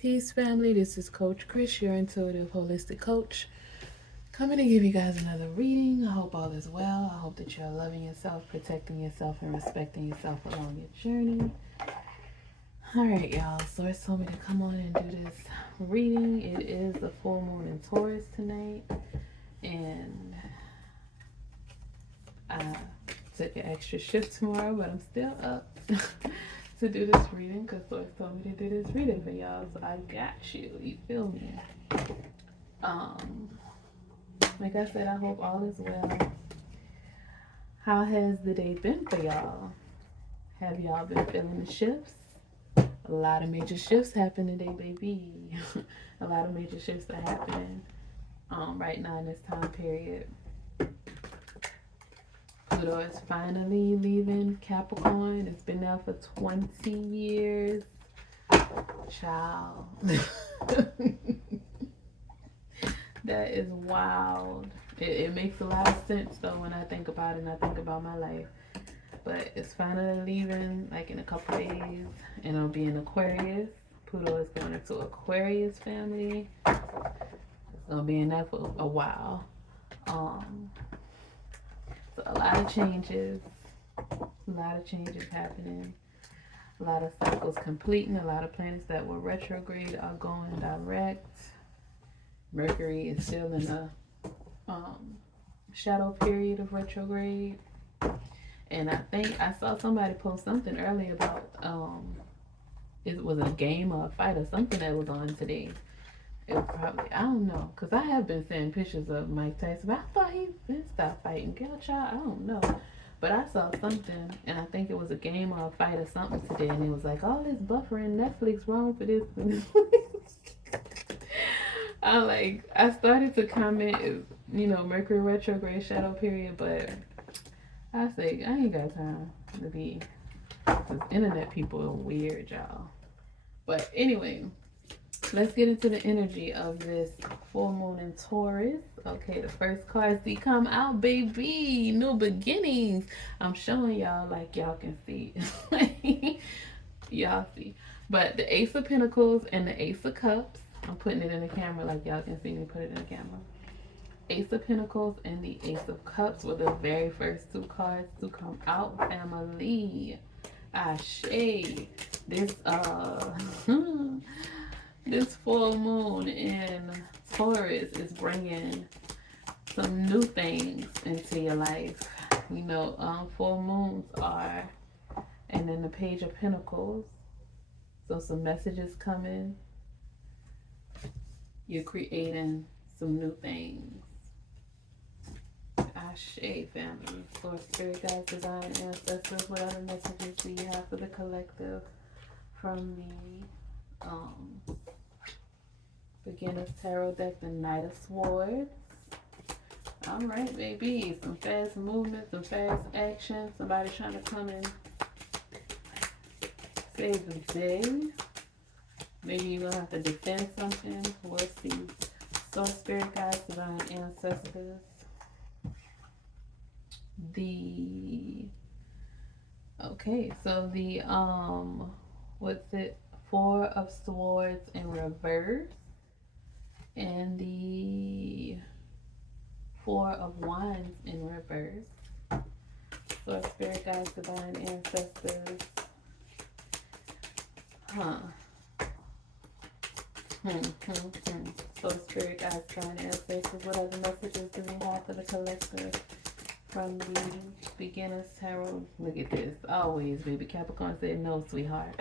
Peace, family. This is Coach Chris, your intuitive holistic coach, coming to give you guys another reading. I hope all is well. I hope that you're loving yourself, protecting yourself, and respecting yourself along your journey. All right, y'all. Source told me to come on and do this reading. It is the full moon in Taurus tonight, and I took an extra shift tomorrow, but I'm still up to do this reading because Source told me to do this reading for y'all. So I got you. You feel me? Like I said, I hope all is well. How has the day been for y'all? Have y'all been feeling the shifts? A lot of major shifts happen today, baby. A lot of major shifts are happening right now in this time period. Pluto is finally leaving Capricorn. It's been there for 20 years. Child. That is wild. It makes a lot of sense though when I think about it and I think about my life. But it's finally leaving like in a couple days, and it'll be in Aquarius. Pluto is going into Aquarius family. It's gonna be in that for a while. So a lot of changes happening. A lot of cycles completing. A lot of planets that were retrograde are going direct. Mercury is still in a shadow period of retrograde. And I think I saw somebody post something earlier about it was a game or a fight or something that was on today. It was probably, I don't know, because I have been seeing pictures of Mike Tyson, but I thought he been stopped fighting. Girl, child, I don't know. But I saw something, and I think it was a game or a fight or something today, and it was like, all this buffering, Netflix wrong for this. I started to comment, Mercury retrograde shadow period, but I say, I ain't got time to be, because internet people are weird, y'all. But anyway, let's get into the energy of this full moon in Taurus. Okay, the first cards see come out, baby. New beginnings. I'm showing y'all like y'all can see. Y'all see. But the Ace of Pentacles and the Ace of Cups. I'm putting it in the camera like y'all can see me put it in the camera. Ace of Pentacles and the Ace of Cups were the very first two cards to come out, family. Ashe. This this full moon in Taurus is bringing some new things into your life. Full moons are, and then the Page of Pentacles. So some messages coming. You're creating some new things. Ashe, family. Lord, Spirit, Guides, Divine Ancestors, what other messages do you have for the collective from the Beginner's Tarot deck, the Knight of Swords? All right, baby. Some fast movement, some fast action. Somebody trying to come and save the day. Maybe you're going to have to defend something. We'll see. So, Spirit, Guides, Divine Ancestors. So the what's it? Four of Swords in reverse and the Four of Wands in reverse. So Spirit, Guides, Divine Ancestors. So Spirit, Guides, Divine Ancestors, what other messages do we have for the collective from the Beginner's Tarot? Look at this. Always, baby. Capricorn said no, sweetheart.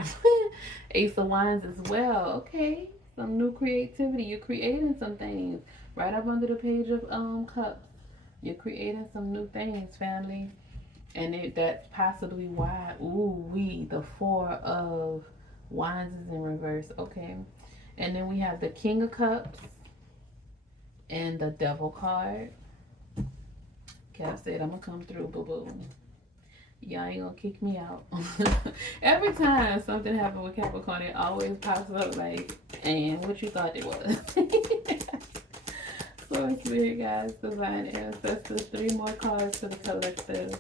Ace of Wands as well. Okay. Some new creativity. You're creating some things. Right up under the Page of Cups. You're creating some new things, family. And that's possibly why, the Four of Wands is in reverse. Okay. And then we have the King of Cups and the Devil card. I said I'm gonna come through, boo-boo. Y'all ain't gonna kick me out. Every time something happens with Capricorn, it always pops up like, and what you thought it was. So Spirit, Guides, Divine Ancestors. 3 more cards for the collective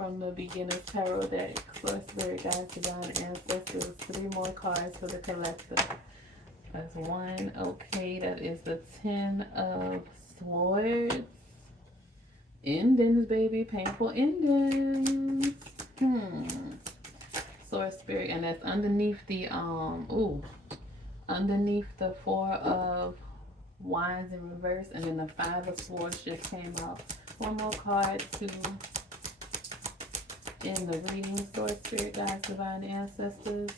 from the beginner's tarot deck. Source, spirit, guides, divine ancestors. 3 more cards for the collector. That's 1. Okay, that is the 10 of Swords. Endings, baby. Painful endings. Source, spirit, and that's underneath the underneath the 4 of Wands in reverse, and then the 5 of Swords just came out. 1 more card to end the reading. Source, spirit, guides, divine ancestors.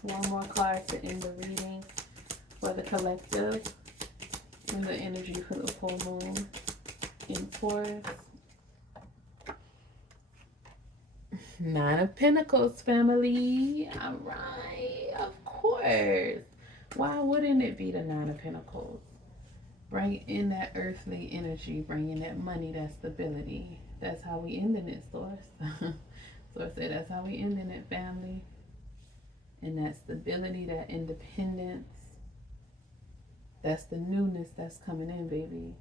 1 more card to end the reading for the collective and the energy for the full moon in Taurus. 9 of Pentacles, family. All right, of course. Why wouldn't it be the 9 of Pentacles? Right in that earthly energy, bringing that money, that stability. That's how we ending it, Source. Source said that's how we ending it, family. And that stability, that independence. That's the newness that's coming in, baby.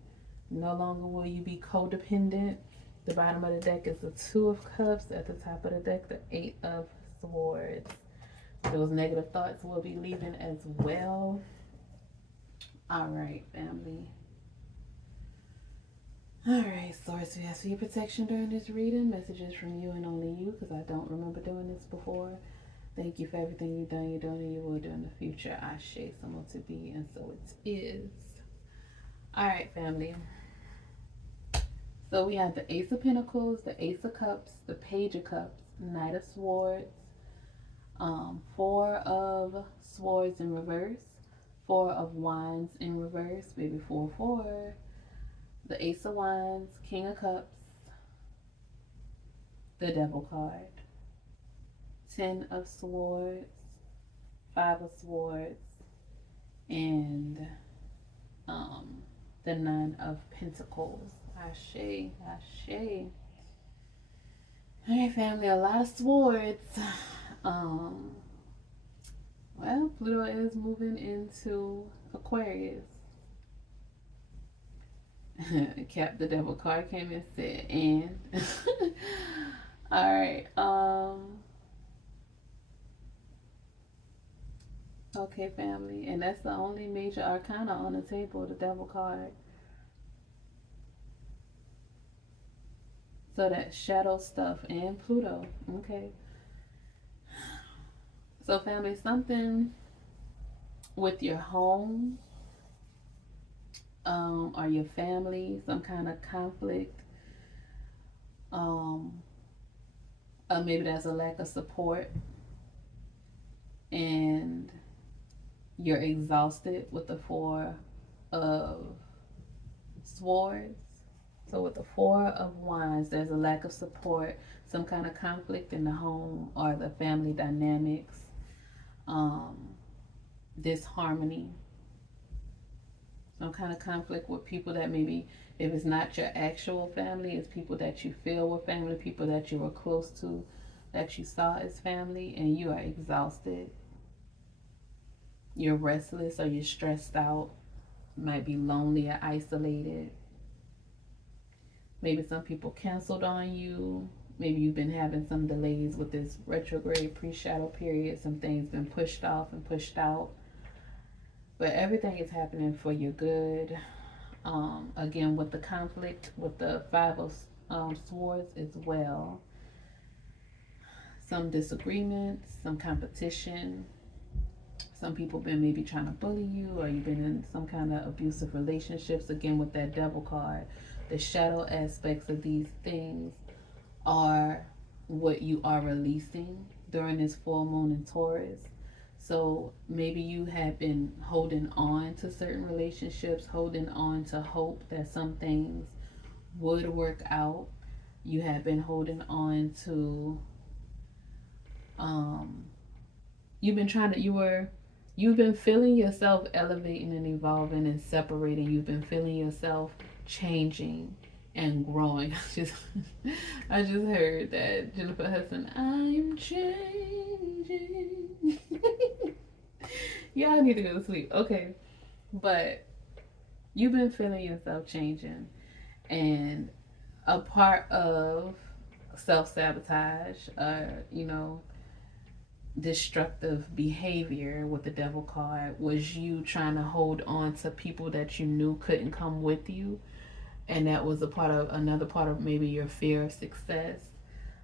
No longer will you be codependent. The bottom of the deck is the 2 of Cups. At the top of the deck, the 8 of Swords. Those negative thoughts will be leaving as well. All right, family. All right, Source, we ask for your protection during this reading. Messages from you and only you, because I don't remember doing this before. Thank you for everything you've done, you're doing, and you will do in the future. Ashe, so much to be, and so it is. All right, family. So we have the Ace of Pentacles, the Ace of Cups, the Page of Cups, Knight of Swords, 4 of Swords in reverse, 4 of Wands in reverse, maybe 4, 4, the Ace of Wands, King of Cups, the Devil card, 10 of Swords, 5 of Swords, and the 9 of Pentacles. Ashe, ashe. Alright, family, a lot of swords. Well, Pluto is moving into Aquarius. Cap, the Devil card came and said, and. Alright, okay, family, and that's the only major arcana on the table, the Devil card. So that shadow stuff and Pluto. Okay. So family, something with your home or your family, some kind of conflict. Maybe there's a lack of support and you're exhausted with the 4 of Swords. So with the 4 of Wands, there's a lack of support, some kind of conflict in the home or the family dynamics, disharmony, some kind of conflict with people that maybe, if it's not your actual family, it's people that you feel were family, people that you were close to, that you saw as family, and you are exhausted. You're restless or you're stressed out, might be lonely or isolated. Maybe some people canceled on you. Maybe you've been having some delays with this retrograde pre-shadow period. Some things been pushed off and pushed out. But everything is happening for your good. Again, with the conflict with the 5 of Swords as well. Some disagreements, some competition. Some people been maybe trying to bully you, or you've been in some kind of abusive relationships. Again, with that Devil card. The shadow aspects of these things are what you are releasing during this full moon in Taurus. So maybe you have been holding on to certain relationships, holding on to hope that some things would work out. You have been holding on to, you've been feeling yourself elevating and evolving and separating. You've been feeling yourself changing and growing. I just heard that Jennifer Hudson, I'm changing. Yeah, I need to go to sleep. Okay. But you've been feeling yourself changing, and a part of self-sabotage, destructive behavior with the devil card was you trying to hold on to people that you knew couldn't come with you, and that was another part of maybe your fear of success.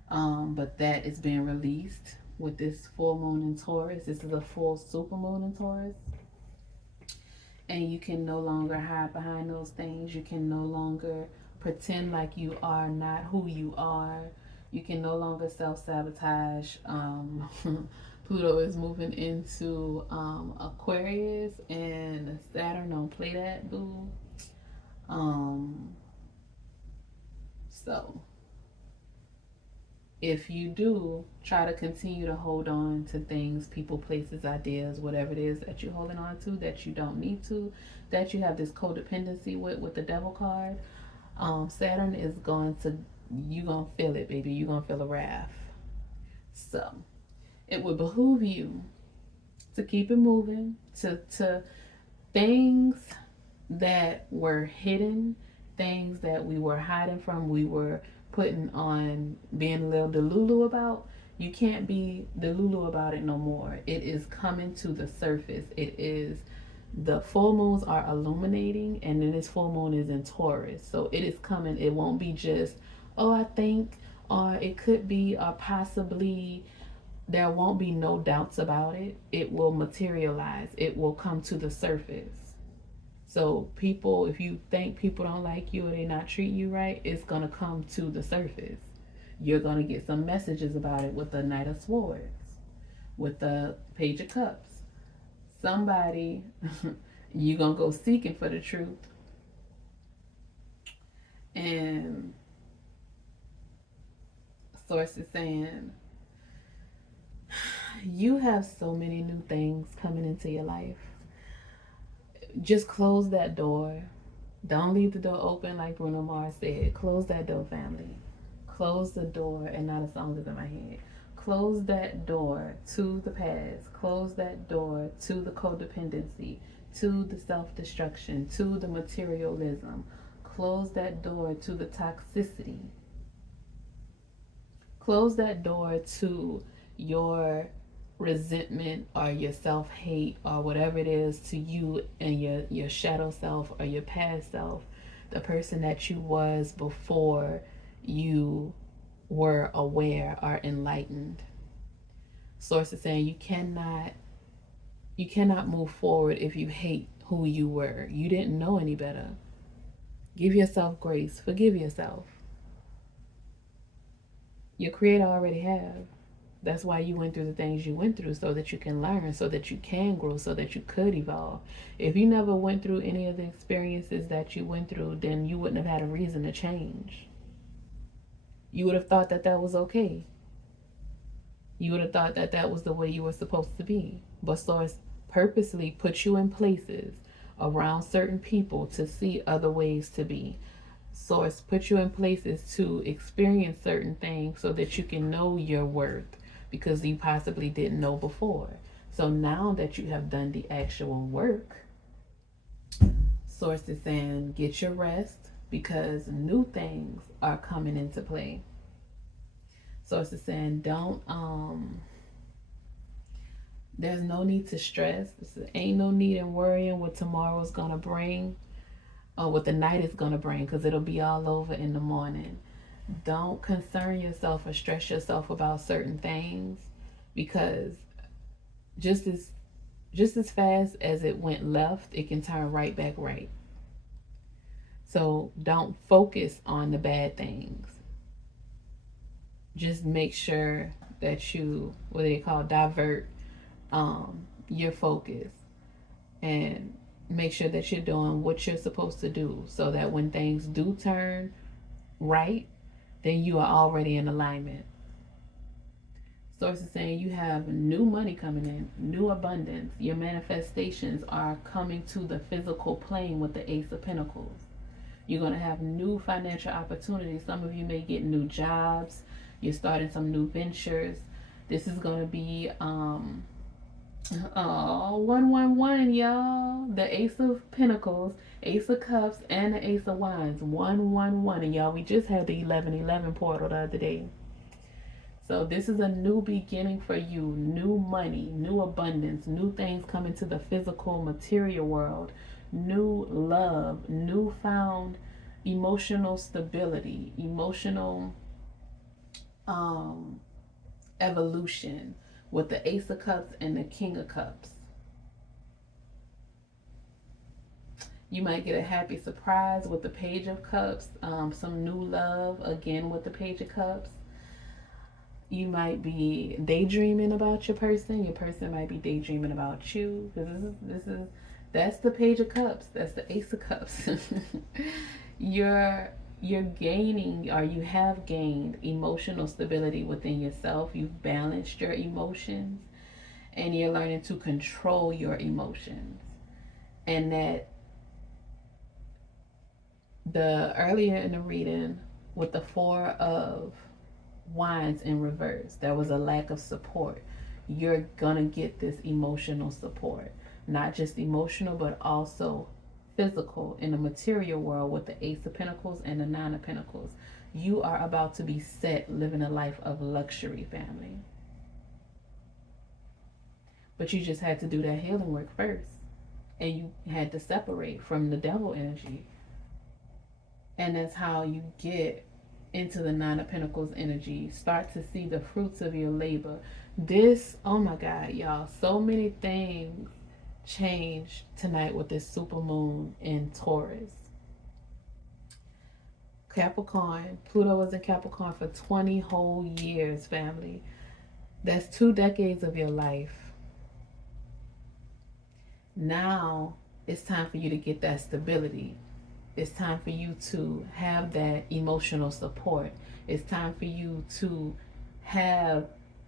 But that is being released with this full moon in Taurus. This is a full super moon in Taurus, and you can no longer hide behind those things. You can no longer pretend like you are not who you are. You can no longer self-sabotage. Pluto is moving into Aquarius, and Saturn don't play that, boo. So if you do try to continue to hold on to things, people, places, ideas, whatever it is that you're holding on to that you don't need to, that you have this codependency with the devil card, Saturn is going to, you gonna feel it, baby. You gonna feel a wrath. So it would behoove you to keep it moving, to things that were hidden, things that we were hiding from, we were putting on, being a little delulu about. You can't be delulu about it no more. It is coming to the surface. It is, the full moons are illuminating, and then this full moon is in Taurus. So it is coming. It won't be just, oh, I think, or it could be, or possibly. There won't be no doubts about it. It will materialize. It will come to the surface. So people, if you think people don't like you or they not treat you right, it's going to come to the surface. You're going to get some messages about it with the Knight of Swords, with the Page of Cups. Somebody, you're going to go seeking for the truth. And Source is saying, you have so many new things coming into your life. Just close that door. Don't leave the door open like Bruno Mars said. Close that door, family. Close the door, and not a song is in my head. Close that door to the past. Close that door to the codependency, to the self-destruction, to the materialism. Close that door to the toxicity. Close that door to your resentment or your self-hate or whatever it is to you and your shadow self or your past self, the person that you was before you were aware or enlightened. Source is saying you cannot move forward if you hate who you were. You didn't know any better. Give yourself grace. Forgive yourself. Your creator already have. That's why you went through the things you went through, so that you can learn, so that you can grow, so that you could evolve. If you never went through any of the experiences that you went through, then you wouldn't have had a reason to change. You would have thought that that was okay. You would have thought that that was the way you were supposed to be. But Source purposely put you in places around certain people to see other ways to be. Source put you in places to experience certain things so that you can know your worth, because you possibly didn't know before. So now that you have done the actual work, Source is saying get your rest, because new things are coming into play. Source is saying there's no need to stress. There ain't no need in worrying what tomorrow's gonna bring or what the night is gonna bring, because it'll be all over in the morning. Don't concern yourself or stress yourself about certain things, because just as fast as it went left, it can turn right back right. So don't focus on the bad things. Just make sure that you, what they call, divert your focus, and make sure that you're doing what you're supposed to do, so that when things do turn right, then you are already in alignment. Source is saying you have new money coming in, new abundance. Your manifestations are coming to the physical plane with the Ace of Pentacles. You're going to have new financial opportunities. Some of you may get new jobs. You're starting some new ventures. This is going to be 111, y'all. The Ace of Pentacles, Ace of Cups, and the Ace of Wands. 111. And y'all, we just had the 1111 portal the other day. So this is a new beginning for you. New money, new abundance, new things come into the physical material world, new love, newfound emotional stability, emotional um evolution with the Ace of Cups and the King of Cups. You might get a happy surprise with the Page of Cups, some new love again with the Page of Cups. You might be daydreaming about your person. Your person might be daydreaming about you. That's the Page of Cups. That's the Ace of Cups. you're you're gaining, or you have gained, emotional stability within yourself. You've balanced your emotions, and you're learning to control your emotions. And that the earlier in the reading with the Four of Wands in reverse, there was a lack of support. You're gonna get this emotional support, not just emotional but also physical in the material world with the Ace of Pentacles and the Nine of Pentacles. You are about to be set living a life of luxury, family. But you just had to do that healing work first, and you had to separate from the devil energy. And that's how you get into the Nine of Pentacles energy. Start to see the fruits of your labor. This, oh my God, y'all, so many things changed tonight with this super moon in Taurus. Capricorn, Pluto was in Capricorn for 20 whole years, family. That's 2 decades of your life. Now it's time for you to get that stability. It's time for you to have that emotional support. It's time for you to have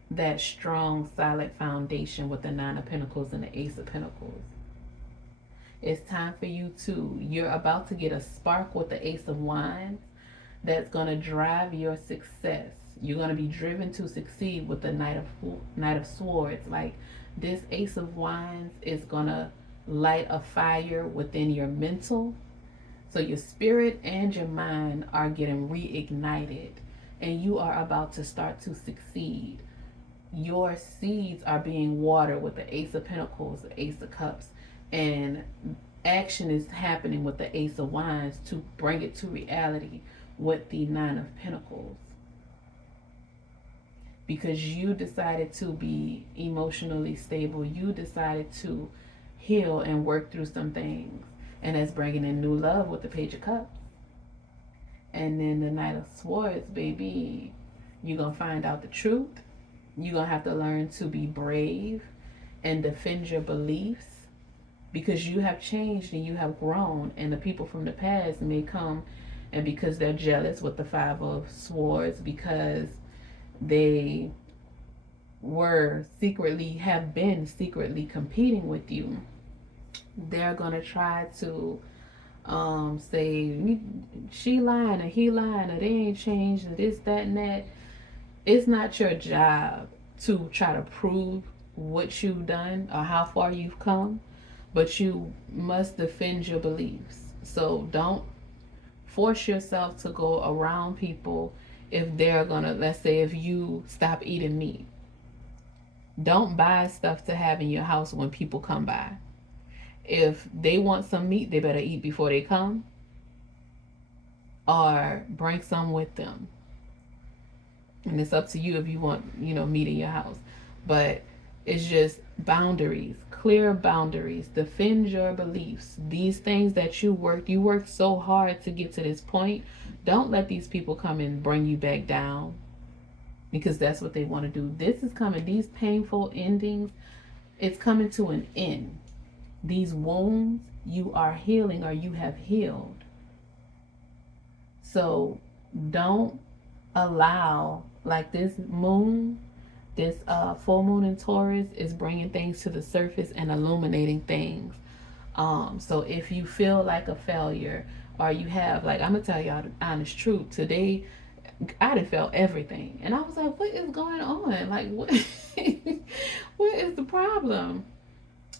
that strong, solid foundation with the Nine of Pentacles and the Ace of Pentacles. It's time for you to, you're about to get a spark with the Ace of Wands that's going to drive your success. You're going to be driven to succeed with the Knight of Swords. Like, this Ace of Wands is going to light a fire within your mental. So your spirit and your mind are getting reignited, and you are about to start to succeed. Your seeds are being watered with the Ace of Pentacles, the Ace of Cups, and action is happening with the Ace of Wands to bring it to reality with the Nine of Pentacles. Because you decided to be emotionally stable, you decided to heal and work through some things. And that's bringing in new love with the Page of Cups. And then the Knight of Swords, baby, you're going to find out the truth. You're going to have to learn to be brave and defend your beliefs, because you have changed and you have grown. And the people from the past may come, and because they're jealous with the Five of Swords, because they have been secretly competing with you, they're gonna try to say she lying or he lying or they ain't changed or this, that, and that. It's not your job to try to prove what you've done or how far you've come, but you must defend your beliefs. So don't force yourself to go around people if they're gonna, let's say if you stop eating meat, don't buy stuff to have in your house when people come by. If they want some meat, they better eat before they come, or bring some with them. And it's up to you if you want, meat in your house. But it's just boundaries, clear boundaries. Defend your beliefs. These things that you worked so hard to get to this point. Don't let these people come and bring you back down, because that's what they want to do. This is coming, these painful endings, it's coming to an end. These wounds you are healing, or you have healed. So don't allow, like this moon, this full moon in Taurus is bringing things to the surface and illuminating things. So if you feel like a failure, or you have, like, I'm gonna tell y'all the honest truth. Today, I done felt everything, and I was like, "What is going on? Like, what? What is the problem?"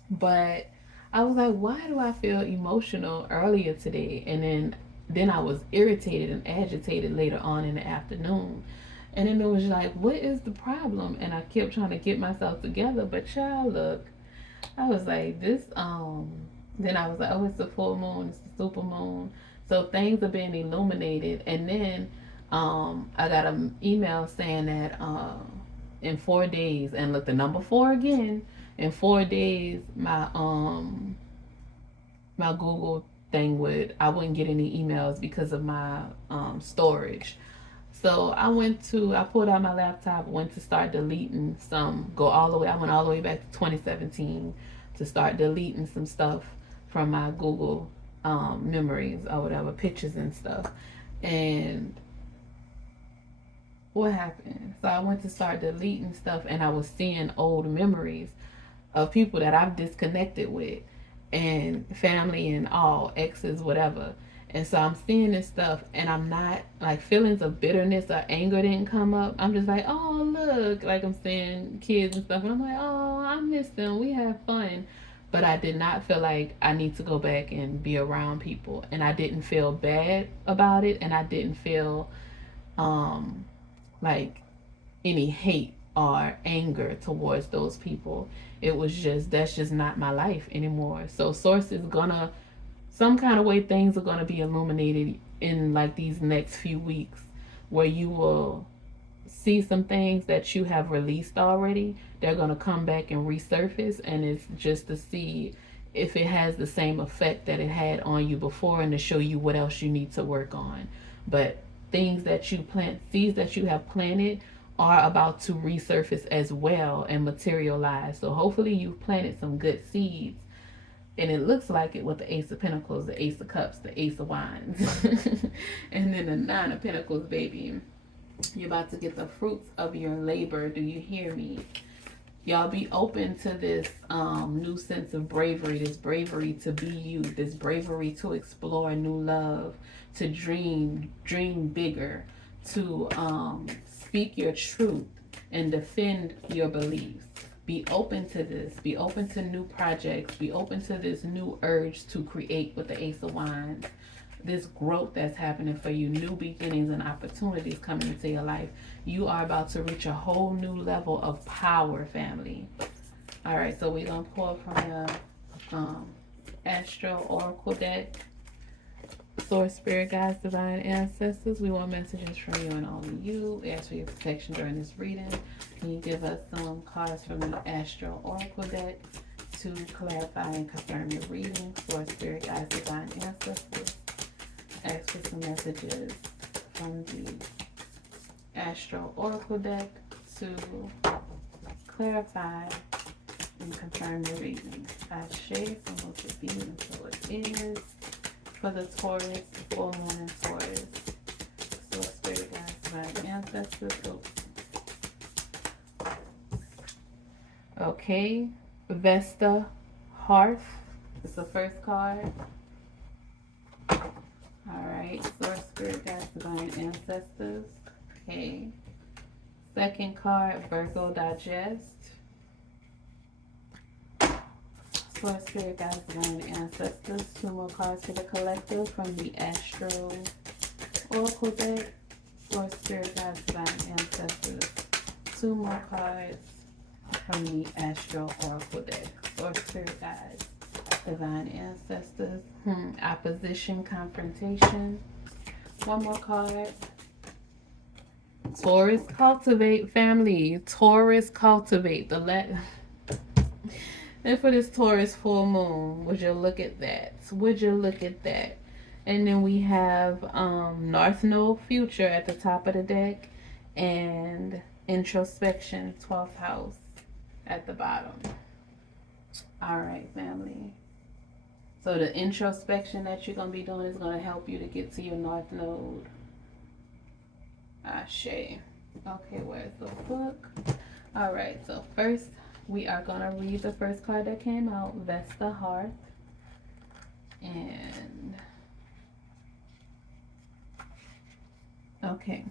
But I was like, "Why do I feel emotional earlier today?" And then I was irritated and agitated later on in the afternoon. And then it was like, what is the problem? And I kept trying to get myself together. But child, look, I was like, then I was like, oh, it's the full moon, it's the super moon. So things are being illuminated. And then I got an email saying that in 4 days, and look, the number 4 again, in 4 days, my Google thing I wouldn't get any emails because of my storage. So I pulled out my laptop, went to start deleting I went all the way back to 2017 to start deleting some stuff from my Google memories or whatever, pictures and stuff. And what happened? So I went to start deleting stuff, and I was seeing old memories of people that I've disconnected with, and family and all, exes, whatever. And so I'm seeing this stuff, and I'm not like, feelings of bitterness or anger didn't come up. I'm just like, oh, look, like I'm seeing kids and stuff, and I'm like, oh, I miss them. We have fun. But I did not feel like I need to go back and be around people, and I didn't feel bad about it, and I didn't feel like any hate or anger towards those people. It was just, that's just not my life anymore. So source is gonna, some kind of way, things are gonna be illuminated in like these next few weeks, where you will see some things that you have released already. They're gonna come back and resurface, and it's just to see if it has the same effect that it had on you before, and to show you what else you need to work on. But things that you plant, seeds that you have planted, are about to resurface as well and materialize. So hopefully you've planted some good seeds, and it looks like it with the Ace of Pentacles, the Ace of Cups, the Ace of Wands, and then the Nine of Pentacles, baby. You're about to get the fruits of your labor. Do you hear me? Y'all be open to this new sense of bravery, this bravery to be you, this bravery to explore new love, to dream bigger, to speak your truth and defend your beliefs. Be open to this. Be open to new projects. Be open to this new urge to create with the Ace of Wands. This growth that's happening for you, new beginnings and opportunities coming into your life. You are about to reach a whole new level of power, family. All right, so we're going to pull from the Astro Oracle deck. Source, Spirit, Guides, Divine Ancestors, we want messages from you and only you. We ask for your protection during this reading. Can you give us some cards from the Astro Oracle deck to clarify and confirm your reading? Source, Spirit, Guides, Divine Ancestors. Ask for some messages from the Astro Oracle deck to clarify and confirm your reading. Ashe, from what it be and so it is. For the Taurus, full moon and Taurus. So Spirit, Guides, Divine Ancestors. Okay. Vesta Hearth is the first card. Alright, Source, Spirit, Guides, Divine Ancestors. Okay. Second card, Virgo Digest. Source, Spirit, Guides, Divine Ancestors. 2 more cards for the collective from the Astro Oracle deck. Source, Spirit, Guides, Divine Ancestors. 2 more cards from the Astro Oracle deck. Source, Spirit, Guides, Divine Ancestors. Opposition, confrontation. 1 more card. Taurus, cultivate, family. Taurus, cultivate. And for this Taurus full moon, would you look at that? Would you look at that? And then we have North Node Future at the top of the deck, and Introspection, 12th house at the bottom. All right, family. So the introspection that you're going to be doing is going to help you to get to your North Node. Ashe. Okay, where's the book? All right, so first we are going to read the first card that came out, Vesta Hearth. And, okay.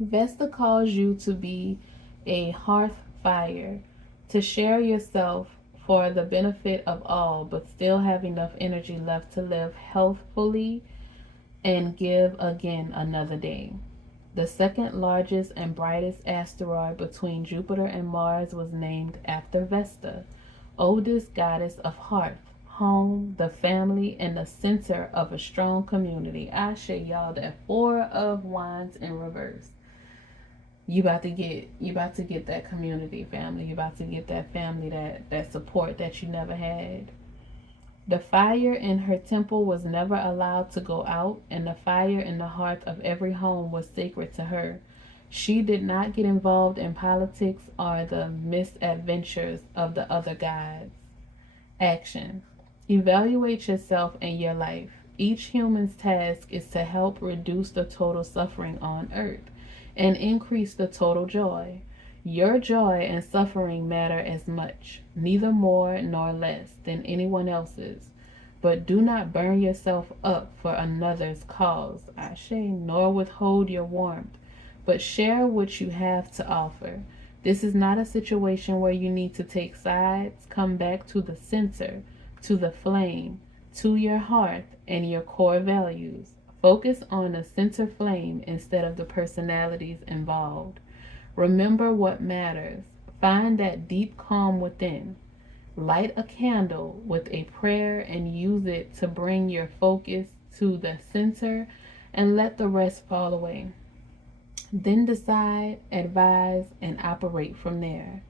Vesta calls you to be a hearth fire, to share yourself for the benefit of all, but still have enough energy left to live healthfully and give again another day. The second largest and brightest asteroid between Jupiter and Mars was named after Vesta, oldest goddess of hearth, home, the family, and the center of a strong community. I show y'all that Four of Wands in reverse. You about to get that community family. You about to get that family, that support that you never had. The fire in her temple was never allowed to go out, and the fire in the hearth of every home was sacred to her. She did not get involved in politics or the misadventures of the other gods. Action. Evaluate yourself and your life. Each human's task is to help reduce the total suffering on earth and increase the total joy. Your joy and suffering matter as much, neither more nor less, than anyone else's. But do not burn yourself up for another's cause, Ashe, nor withhold your warmth, but share what you have to offer. This is not a situation where you need to take sides. Come back to the center, to the flame, to your hearth and your core values. Focus on the center flame instead of the personalities involved. Remember what matters. Find that deep calm within. Light a candle with a prayer and use it to bring your focus to the center and let the rest fall away. Then decide, advise, and operate from there.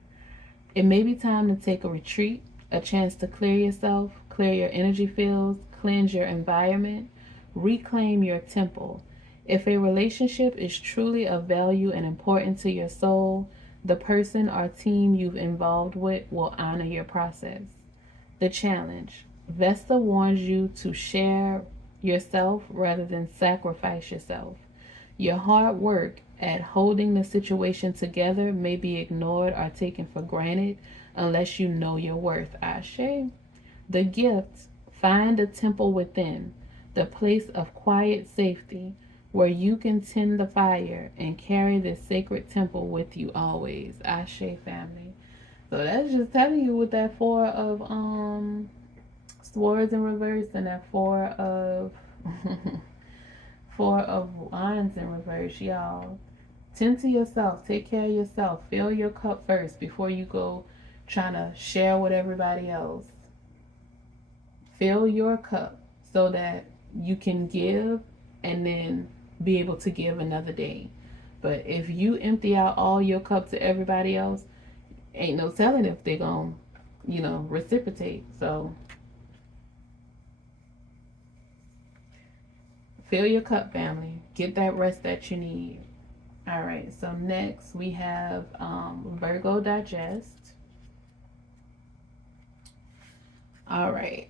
It may be time to take a retreat, a chance to clear yourself, clear your energy fields, cleanse your environment, reclaim your temple. If a relationship is truly of value and important to your soul, the person or team you've involved with will honor your process. The challenge. Vesta warns you to share yourself rather than sacrifice yourself. Your hard work at holding the situation together may be ignored or taken for granted unless you know your worth. Ashe. The gift. Find a temple within, the place of quiet safety, where you can tend the fire and carry this sacred temple with you always. Ashe, family. So that's just telling you with that Four of Swords in reverse and that Four of Four of Wands in reverse, y'all. Tend to yourself. Take care of yourself. Fill your cup first before you go trying to share with everybody else. Fill your cup so that you can give and then be able to give another day. But if you empty out all your cup to everybody else, ain't no telling if they're going to, reciprocate. So fill your cup, family. Get that rest that you need. All right, so next we have Virgo Digest. All right.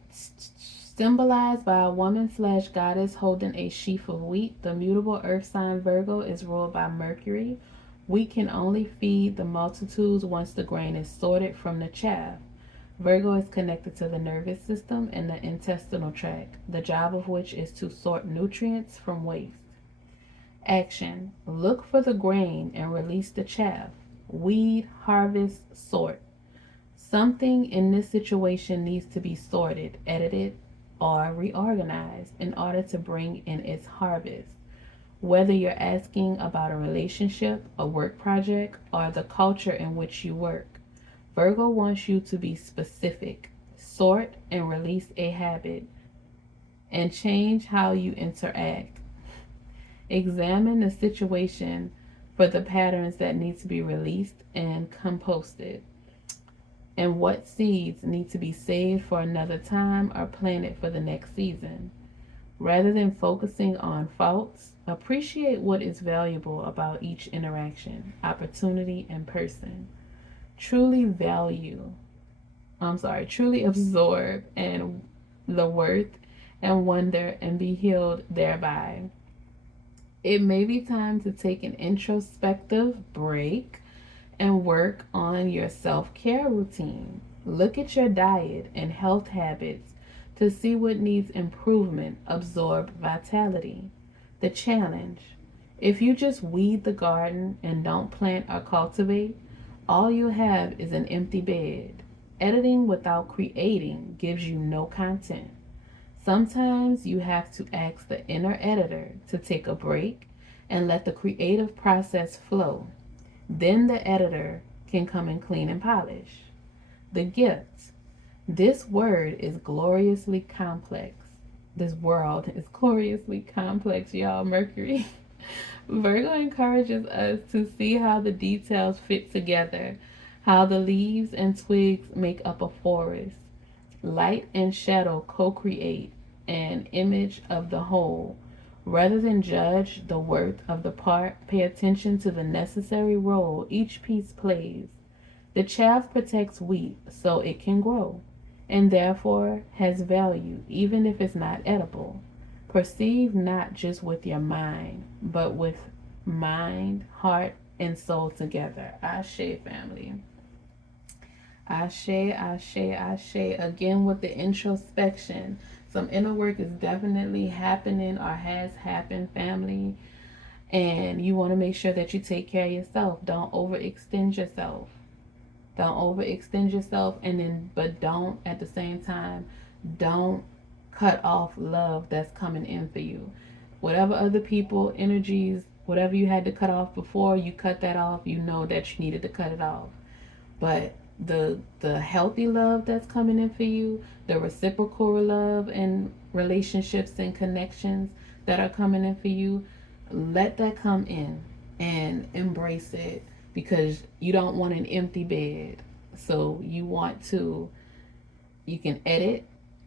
Symbolized by a woman/goddess holding a sheaf of wheat, the mutable earth sign Virgo is ruled by Mercury. Wheat can only feed the multitudes once the grain is sorted from the chaff. Virgo is connected to the nervous system and the intestinal tract, the job of which is to sort nutrients from waste. Action. Look for the grain and release the chaff. Weed, harvest, sort. Something in this situation needs to be sorted, edited, or reorganized in order to bring in its harvest. Whether you're asking about a relationship, a work project, or the culture in which you work, Virgo wants you to be specific, sort and release a habit, and change how you interact. Examine the situation for the patterns that need to be released and composted, and what seeds need to be saved for another time or planted for the next season. Rather than focusing on faults, appreciate what is valuable about each interaction, opportunity, and person. Truly absorb and the worth and wonder and be healed thereby. It may be time to take an introspective break and work on your self-care routine. Look at your diet and health habits to see what needs improvement. Absorb vitality. The challenge. If you just weed the garden and don't plant or cultivate, all you have is an empty bed. Editing without creating gives you no content. Sometimes you have to ask the inner editor to take a break and let the creative process flow. Then the editor can come and clean and polish. The gift. This word is gloriously complex. This world is gloriously complex, y'all. Mercury. Virgo encourages us to see how the details fit together, how the leaves and twigs make up a forest. Light and shadow co create an image of the whole. Rather than judge the worth of the part, pay attention to the necessary role each piece plays. The chaff protects wheat so it can grow, and therefore has value even if it's not edible. Perceive not just with your mind, but with mind, heart, and soul together. Ashe, family. Ashe, ashe, ashe. Again with the introspection. Some inner work is definitely happening or has happened, family. And you want to make sure that you take care of yourself. Don't overextend yourself. Don't overextend yourself, and then, but don't at the same time, don't cut off love that's coming in for you. Whatever other people, energies, whatever you had to cut off before, you cut that off. You know that you needed to cut it off. But the healthy love that's coming in for you, the reciprocal love and relationships and connections that are coming in for you, let that come in and embrace it, because you don't want an empty bed. So you can edit,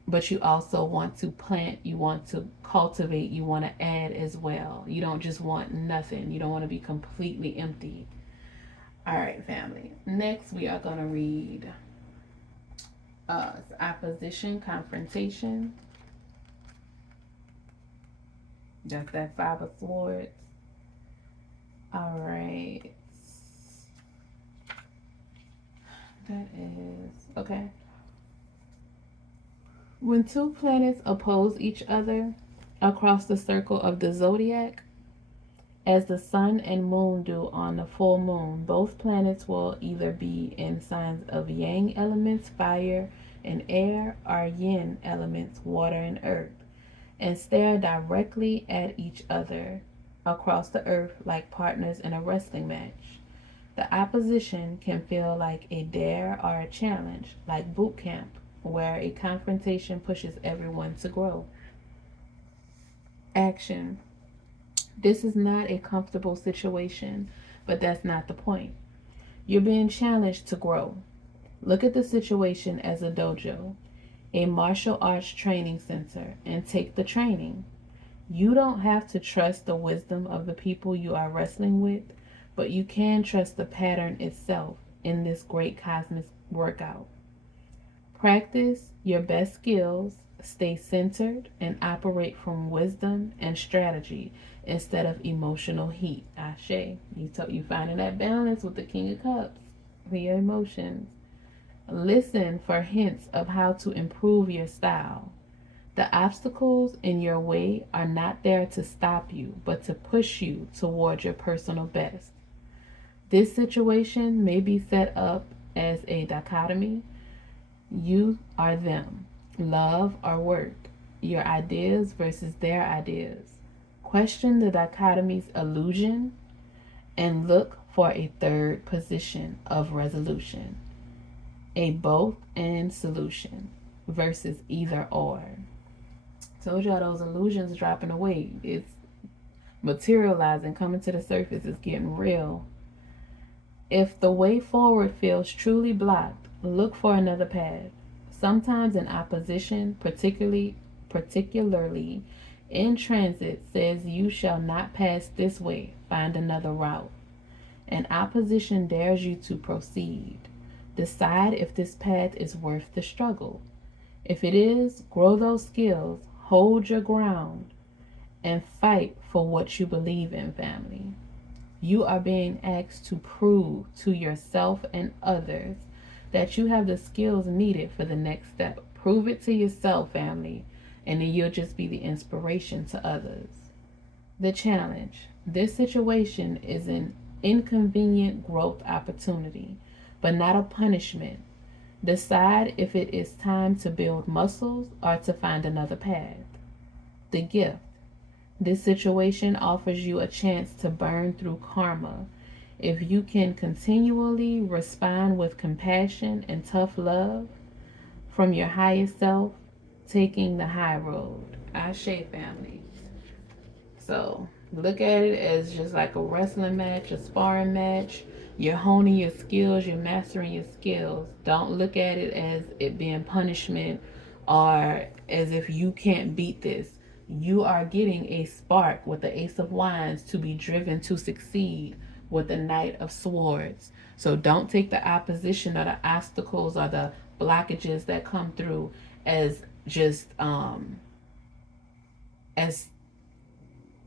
but you also want to plant, you want to cultivate, you want to add as well. You don't just want nothing. You don't want to be completely empty. All right, family. Next, we are going to read opposition, confrontation. That's that Five of Swords. All right. That is, okay. When two planets oppose each other across the circle of the zodiac, as the sun and moon do on the full moon, both planets will either be in signs of yang elements, fire and air, or yin elements, water and earth, and stare directly at each other across the earth like partners in a wrestling match. The opposition can feel like a dare or a challenge, like boot camp, where a confrontation pushes everyone to grow. Action. This is not a comfortable situation, but that's not the point. You're being challenged to grow. Look at the situation as a dojo, a martial arts training center, and take the training. You don't have to trust the wisdom of the people you are wrestling with, but you can trust the pattern itself in this great cosmic workout. Practice your best skills, stay centered, and operate from wisdom and strategy instead of emotional heat. Ashe. You finding that balance with the King of Cups for your emotions. Listen for hints of how to improve your style. The obstacles in your way are not there to stop you, but to push you toward your personal best. This situation may be set up as a dichotomy. You are them, love or work, your ideas versus their ideas. Question the dichotomy's illusion and look for a third position of resolution, a both and solution versus either or. Told y'all those illusions dropping away. It's materializing, coming to the surface. It's getting real. If the way forward feels truly blocked, look for another path. Sometimes an opposition, particularly in transit, says you shall not pass this way, find another route. An opposition dares you to proceed. Decide if this path is worth the struggle. If it is, grow those skills, hold your ground, and fight for what you believe in, family. You are being asked to prove to yourself and others that you have the skills needed for the next step. Prove it to yourself, family, and then you'll just be the inspiration to others. The challenge. This situation is an inconvenient growth opportunity, but not a punishment. Decide if it is time to build muscles or to find another path. The gift. This situation offers you a chance to burn through karma. If you can continually respond with compassion and tough love from your highest self, taking the high road. Ashe, family. So look at it as just like a wrestling match, a sparring match. You're honing your skills, you're mastering your skills. Don't look at it as it being punishment or as if you can't beat this. You are getting a spark with the Ace of Wands to be driven to succeed with the Knight of Swords. So don't take the opposition or the obstacles or the blockages that come through as just as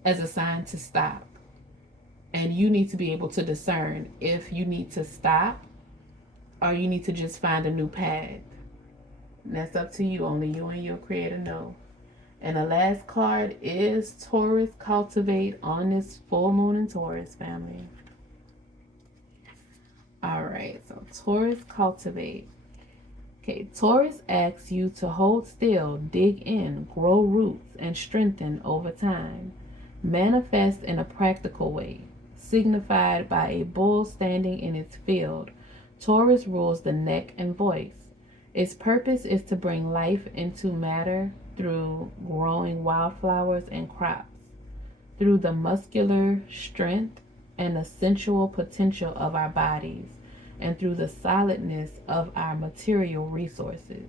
as a sign to stop. And you need to be able to discern if you need to stop or you need to just find a new path. And that's up to you. Only you and your creator know. And the last card is Taurus cultivate on this full moon in Taurus, family. All right, so Taurus cultivate. Okay, Taurus asks you to hold still, dig in, grow roots, and strengthen over time. Manifest in a practical way, signified by a bull standing in its field. Taurus rules the neck and voice. Its purpose is to bring life into matter through growing wildflowers and crops, through the muscular strength and the sensual potential of our bodies, and through the solidness of our material resources.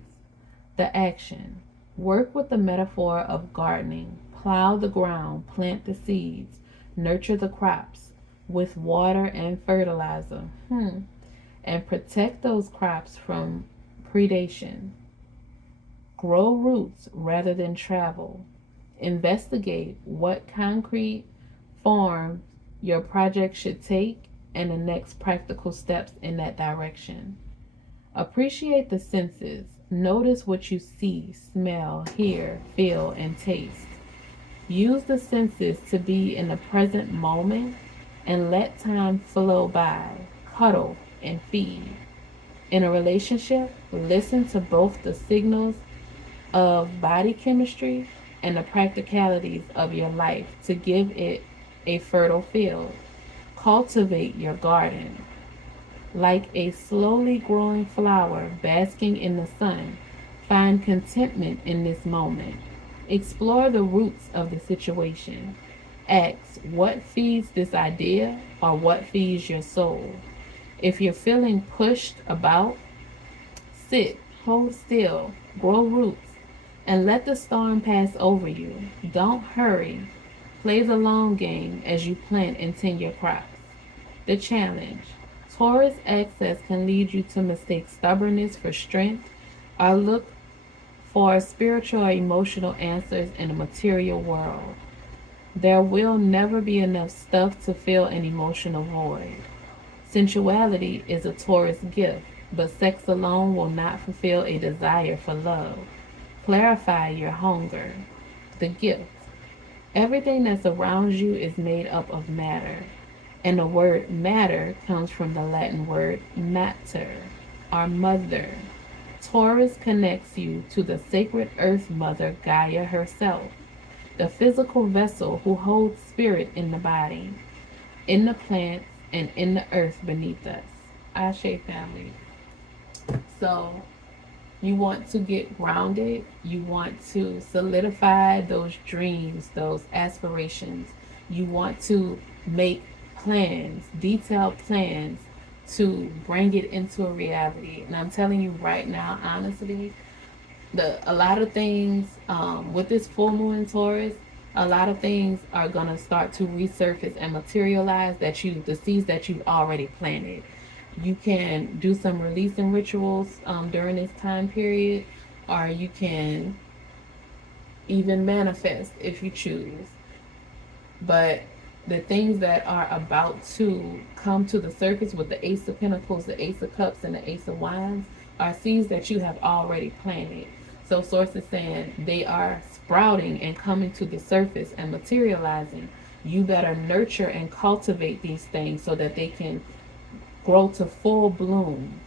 The action: work with the metaphor of gardening. Plow the ground, plant the seeds, nurture the crops with water and fertilizer, and protect those crops from predation. Grow roots rather than travel. Investigate what concrete form your project should take and the next practical steps in that direction. Appreciate the senses. Notice what you see, smell, hear, feel, and taste. Use the senses to be in the present moment and let time flow by. Cuddle and feed. In a relationship, listen to both the signals of body chemistry and the practicalities of your life to give it a fertile field. Cultivate your garden. Like a slowly growing flower basking in the sun, find contentment in this moment. Explore the roots of the situation. Ask what feeds this idea or what feeds your soul. If you're feeling pushed about, sit, hold still, grow roots, and let the storm pass over you. Don't hurry. Play the long game as you plant and tend your crops. The challenge: Taurus access can lead you to mistake stubbornness for strength or look for spiritual or emotional answers in the material world. There will never be enough stuff to fill an emotional void. Sensuality is a Taurus gift, but sex alone will not fulfill a desire for love. Clarify your hunger. The gift: everything that's around you is made up of matter, and the word matter comes from the Latin word mater, or mother. Taurus connects you to the sacred earth mother Gaia herself, the physical vessel who holds spirit in the body, in the plants, and in the earth beneath us. Ashe, family. So you want to get grounded. You want to solidify those dreams, those aspirations. You want to make plans, detailed plans to bring it into a reality. And I'm telling you right now, honestly, a lot of things with this full moon in Taurus, a lot of things are gonna start to resurface and materialize the seeds that you've already planted. You can do some releasing rituals during this time period, or you can even manifest if you choose. But the things that are about to come to the surface with the Ace of Pentacles, the Ace of Cups, and the Ace of Wands are seeds that you have already planted. So Source is saying they are sprouting and coming to the surface and materializing. You better nurture and cultivate these things so that they can grow to full bloom.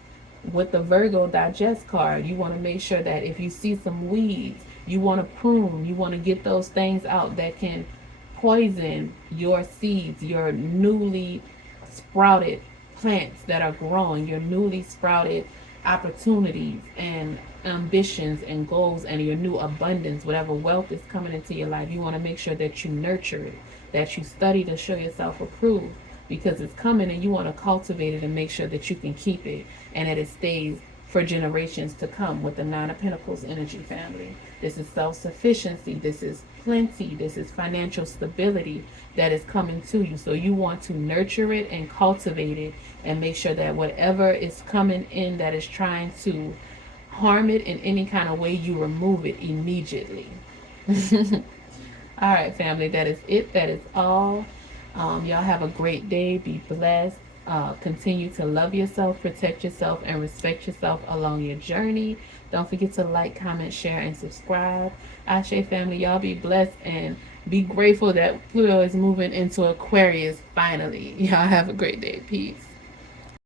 With the Virgo Digest card, you want to make sure that if you see some weeds, you want to prune, you want to get those things out that can poison your seeds, your newly sprouted plants that are growing, your newly sprouted opportunities and ambitions and goals, and your new abundance, whatever wealth is coming into your life. You want to make sure that you nurture it, that you study to show yourself approved, because it's coming, and you want to cultivate it and make sure that you can keep it and that it stays for generations to come with the Nine of Pentacles energy, family. This is self-sufficiency. This is plenty. This is financial stability that is coming to you. So you want to nurture it and cultivate it and make sure that whatever is coming in that is trying to harm it in any kind of way, you remove it immediately. All right, family, that is it. That is all. Y'all have a great day. Be blessed. Continue to love yourself, protect yourself, and respect yourself along your journey. Don't forget to like, comment, share, and subscribe. Ashe family, y'all be blessed and be grateful that Pluto is moving into Aquarius finally. Y'all have a great day. Peace.